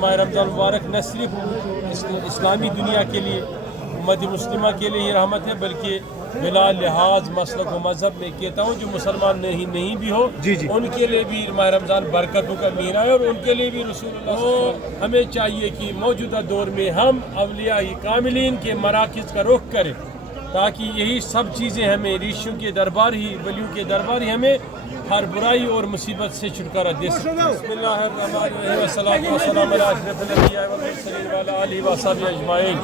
माह रमज़ान मुबारक न सिर्फ इस्लामी दुनिया के लिए उम्मत मुस्लिमा के लिए ही रहमत है, बल्कि बिला लिहाज मसलक व मज़हब में कहता हूँ जो मुसलमान नहीं भी हो उनके लिए भी माह रमज़ान बरकतों का महीना है, और उनके लिए भी रसूलुल्लाह तो हमें चाहिए कि मौजूदा दौर में हम अवलिया कामिलीन के मराकिज़ का रुख करें, ताकि यही सब चीज़ें हमें ऋषियों के दरबार ही वलियों के दरबार ही हमें हर बुराई और मुसीबत से छुटकारा दे सकते हैं। बिस्मिल्लाहिर्रहमानिर्रहीम वस्सलातु वस्सलामु अला अशरफिल अंबिया वल मुरसलीन व अला आलिहि व अस्हाबिहि अजमाइन।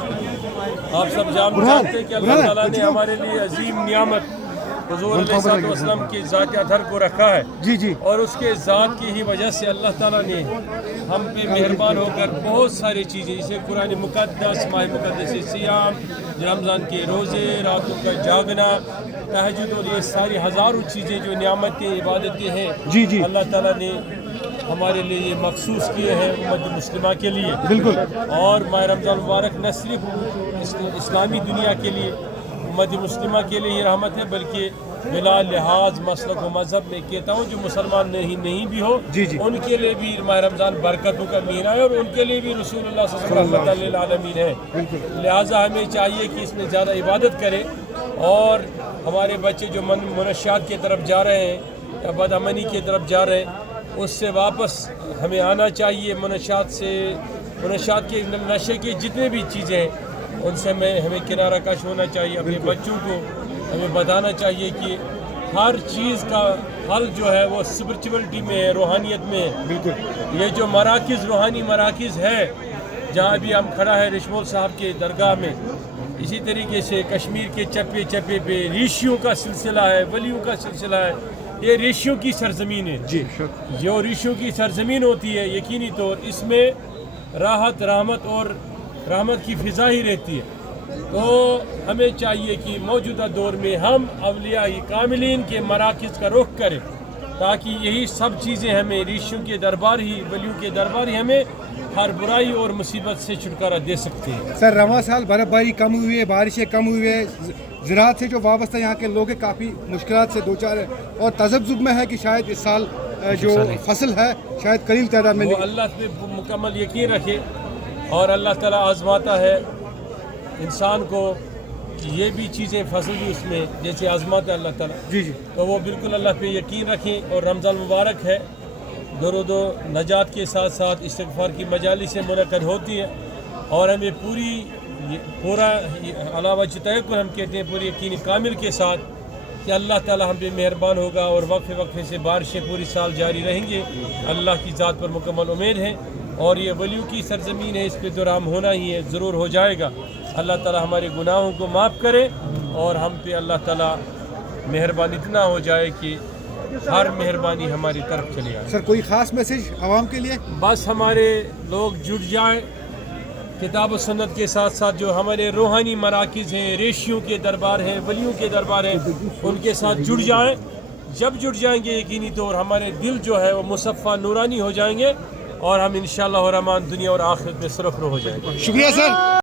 आप सब जानते हैं कि अल्लाह ताला ने हमारे लिए अजीम नियामत हुज़ूर अलैहिस्सलाम की ज़ात अतहर को रखा है और उसके ज़ात की ही वजह से अल्लाह ताला ने हम पे मेहरबान होकर बहुत सारी चीज़ें जैसे कुरान मुक़द्दस, माह मुक़द्दस सियाम, रमज़ान के रोज़े, रातों का जागना, तहज्जुद और ये सारी हज़ारों चीज़ें जो नियामतें इबादतें हैं अल्लाह ताला ने हमारे लिए ये मखसूस किए हैं उम्मत मुस्लिमा के लिए। बिल्कुल। और माह रमज़ान मुबारक न सिर्फ इस्लामी दुनिया के लिए उम्मत मुस्लिमा के लिए ही रहमत है, बल्कि बिला लिहाज मसलक व मज़हब में कहता हूँ जो मुसलमान नहीं भी हो उनके लिए भी माह रमज़ान बरकतों का महीना है, और उनके लिए भी रसूलुल्लाह सल्लल्लाहु अलैहि वसल्लम है। लिहाजा हमें चाहिए कि इसमें ज़्यादा इबादत करें, और हमारे बच्चे जो मुनश्शात की तरफ जा रहे हैं या बदअमनी की तरफ जा रहे हैं उससे वापस हमें आना चाहिए। मुनश्शात के नशे की जितने भी चीज़ें हैं उनसे हमें किनारा कश होना चाहिए। अपने बच्चों को हमें बताना चाहिए कि हर चीज़ का हल जो है वो स्पिरिचुअलिटी में है, रूहानियत में है। बिल्कुल। ये जो मराकिज़ रूहानी मराकिज़ है जहाँ भी हम खड़ा है रिशमोल साहब के दरगाह में, इसी तरीके से कश्मीर के चप्पे चप्पे पे ऋषियों का सिलसिला है, वलियों का सिलसिला है। ये ऋषियों की सरजमीन है। जो ऋषियों की सरजमीन होती है यकीनी तौर इसमें राहत रहमत और रहमत की फ़िज़ा ही रहती है। तो हमें चाहिए कि मौजूदा दौर में हम अवलिया कामिलीन के मराकिज़ का रुख करें, ताकि यही सब चीज़ें हमें ऋषियों के दरबार ही वलियों के दरबार ही हमें हर बुराई और मुसीबत से छुटकारा दे सकते हैं। सर रवां साल बर्फ़बारी कम हुई है, बारिशें कम हुई है, ज़राअत से जो वाबस्ता यहाँ के लोग काफ़ी मुश्किलात से दो चार है, और तज़ब्ज़ुब में है कि शायद इस साल जो फसल है शायद कलील तादाद में। अल्लाह पे मुकम्मल यकीन रखे, और अल्लाह ताला आज़माता है इंसान को कि ये भी चीज़ें फसल भी उसमें जैसे आज़माता है अल्लाह ताला। तो वो बिल्कुल अल्लाह पे यकीन रखें। और रमज़ान मुबारक है, दो नजात के साथ साथ इस्तिग़फ़ार की मजालिसें मुनक़्क़द होती हैं, और हमें पूरा अलावा तयक्कुन हम कहते हैं पूरी यकीन कामिल के साथ कि अल्लाह ताला हम पे मेहरबान होगा और वक्फ़े से बारिशें पूरी साल जारी रहेंगे। अल्लाह की ज़ात पर मुकम्मल उम्मीद है, और ये वलियों की सरजमीन है, इस पे दुराम होना ही है, ज़रूर हो जाएगा। अल्लाह ताला हमारे गुनाहों को माफ़ करे और हम पे अल्लाह ताला मेहरबानी इतना हो जाए कि हर मेहरबानी हमारी तरफ चली आए। सर कोई ख़ास मैसेज आवाम के लिए? बस हमारे लोग जुड़ जाए किताब और सुन्नत के साथ साथ, जो हमारे रूहानी मराकिज़ हैं, ऋषियों के दरबार हैं, वलियों के दरबार हैं, उनके साथ जुड़ जाएं। जब जुड़ जाएंगे यकीनी तौर हमारे दिल जो है वो मुसफ़्फ़ा नूरानी हो जाएंगे, और हम इंशाअल्लाह रहमान दुनिया और आखिरत में सरफ़रो हो जाएंगे। शुक्रिया सर।